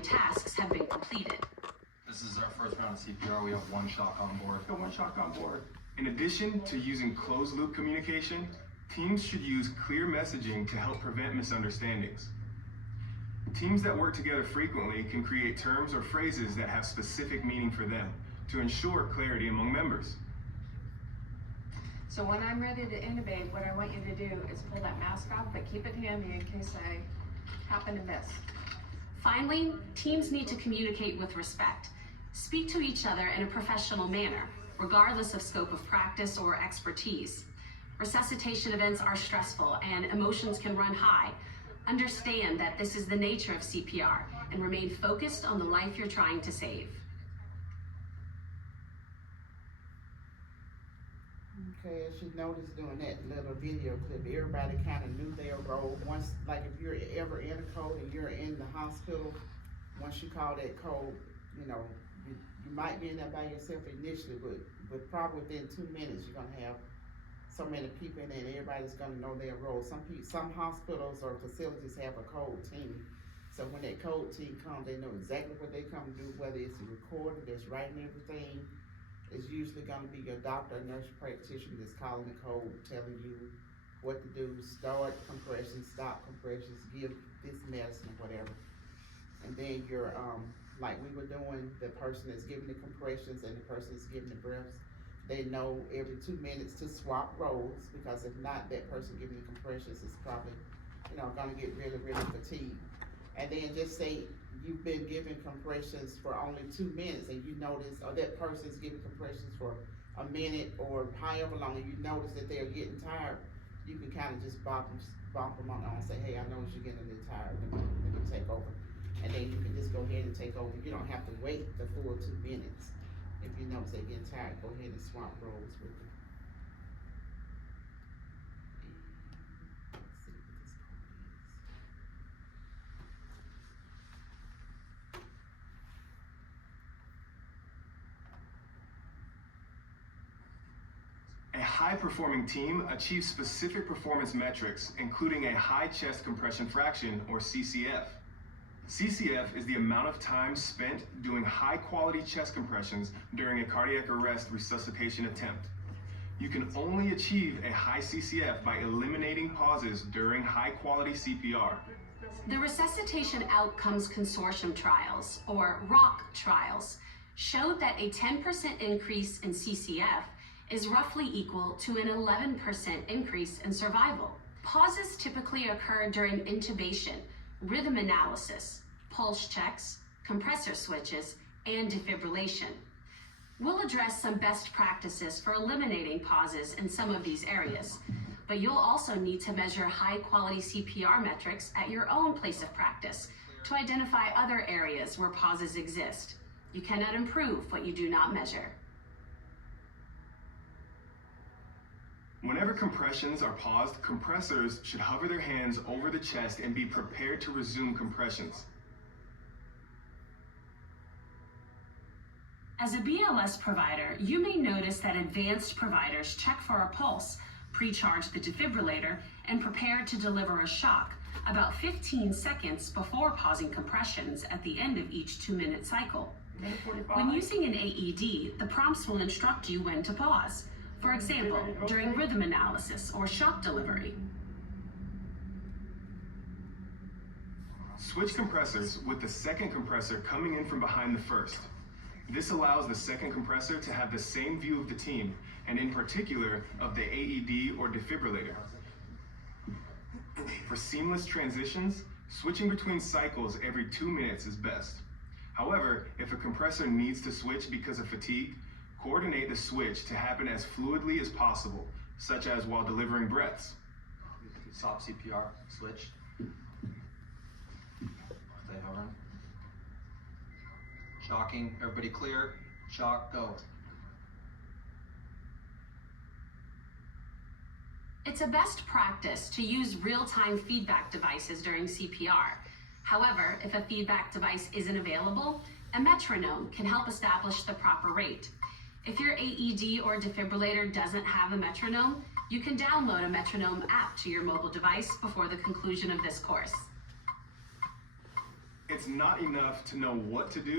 tasks have been completed. This is our first round of CPR. We have one shock on board. Got one shock on board. In addition to using closed-loop communication, teams should use clear messaging to help prevent misunderstandings. Teams that work together frequently can create terms or phrases that have specific meaning for them to ensure clarity among members. So when I'm ready to intubate, what I want you to do is pull that mask off, but keep it handy in case I happen to miss. Finally, teams need to communicate with respect. Speak to each other in a professional manner, regardless of scope of practice or expertise. Resuscitation events are stressful and emotions can run high. Understand that this is the nature of CPR and remain focused on the life you're trying to save. Okay, as you noticed during that little video clip, everybody kind of knew their role. Once, like if you're ever in a code and you're in the hospital, once you call that code, you know, you might be in there by yourself initially, but probably within 2 minutes, you're gonna have so many people in there and everybody's gonna know their role. Some hospitals or facilities have a code team. So when that code team comes, they know exactly what they come to do, whether it's a recorder that's writing everything. It's usually gonna be your doctor or nurse practitioner that's calling the code, telling you what to do, start compressions, stop compressions, give this medicine or whatever. And then your, like we were doing, the person that's giving the compressions and the person that's giving the breaths, they know every 2 minutes to swap roles, because if not, that person giving the compressions is probably, you know, gonna get really, really fatigued. And then just say you've been giving compressions for only 2 minutes and you notice, or that person's giving compressions for a minute or however long, and you notice that they're getting tired, you can kind of just bump them on and say, hey, I noticed you're getting a little tired, let me take over. And then you can just go ahead and take over. You don't have to wait the full 2 minutes. If you notice they're getting tired, go ahead and swap roles with them. Let's see what this code is. A high-performing team achieves specific performance metrics, including a high chest compression fraction, or CCF. CCF is the amount of time spent doing high-quality chest compressions during a cardiac arrest resuscitation attempt. You can only achieve a high CCF by eliminating pauses during high-quality CPR. The Resuscitation Outcomes Consortium trials, or ROC trials, showed that a 10% increase in CCF is roughly equal to an 11% increase in survival. Pauses typically occur during intubation, rhythm analysis, pulse checks, compressor switches, and defibrillation. We'll address some best practices for eliminating pauses in some of these areas, but you'll also need to measure high-quality CPR metrics at your own place of practice to identify other areas where pauses exist. You cannot improve what you do not measure. Whenever compressions are paused, compressors should hover their hands over the chest and be prepared to resume compressions. As a BLS provider, you may notice that advanced providers check for a pulse, pre-charge the defibrillator, and prepare to deliver a shock about 15 seconds before pausing compressions at the end of each 2-minute cycle. When using an AED, the prompts will instruct you when to pause. For example, during rhythm analysis or shock delivery. Switch compressors with the second compressor coming in from behind the first. This allows the second compressor to have the same view of the team, and in particular of the AED or defibrillator. For seamless transitions, switching between cycles every 2 minutes is best. However, if a compressor needs to switch because of fatigue, coordinate the switch to happen as fluidly as possible, such as while delivering breaths. Stop CPR, switch. Stay hovering. Shocking, everybody clear. Shock, go. It's a best practice to use real-time feedback devices during CPR. However, if a feedback device isn't available, a metronome can help establish the proper rate. If your AED or defibrillator doesn't have a metronome, you can download a metronome app to your mobile device before the conclusion of this course. It's not enough to know what to do.